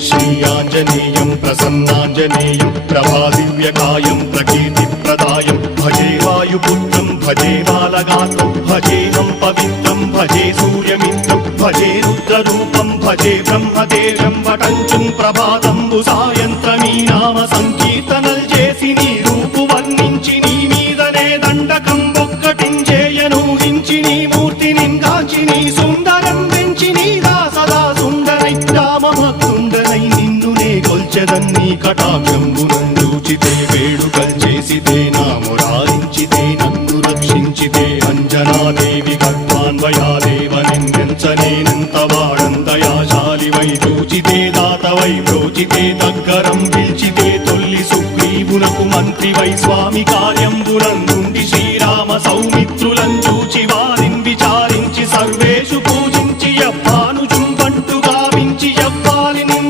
श्रीयाञ्जनेयं प्रसन्नाञ्जनेयं प्रभादिव्यकायं प्रकीर्तिप्रदायं भजे वायुपुत्रं भजे बालगात्रं भजेऽहं पवित्रं भजे सूर्यमित्रं भजे रुद्ररूपं भजे ब्रह्मदेवं वटञ्चं ప్రభాతంబు సాయంత్రమీ నామ సంకీర్తనల్ చేసి నీ రూపు వర్ణించి నీ మీదనే దండకం ఒక్కటించేయను హించి నీ మూర్తిని గాంచి నీ సుందరం పెంచి నీ దాసదా సుందరై రామభక్తుండనై నిన్నునే కొల్చెదన్ని కటాక్షంబునందూచితే వేడుకల్ చేసితే నా మురారించితే నన్ను రక్షించితే అంజనాదేవి గర్భాన్వయాదేవ నిన్నెంచనేనంత వాడంతయాశాలివై చూచితే దాతవై బ్రోచితే దగ్గరం పిలిచితే తొల్లి సుగ్రీవునకు మంత్రివై స్వామి కార్యంబునందుండి శ్రీరామ సౌమిత్రులంచు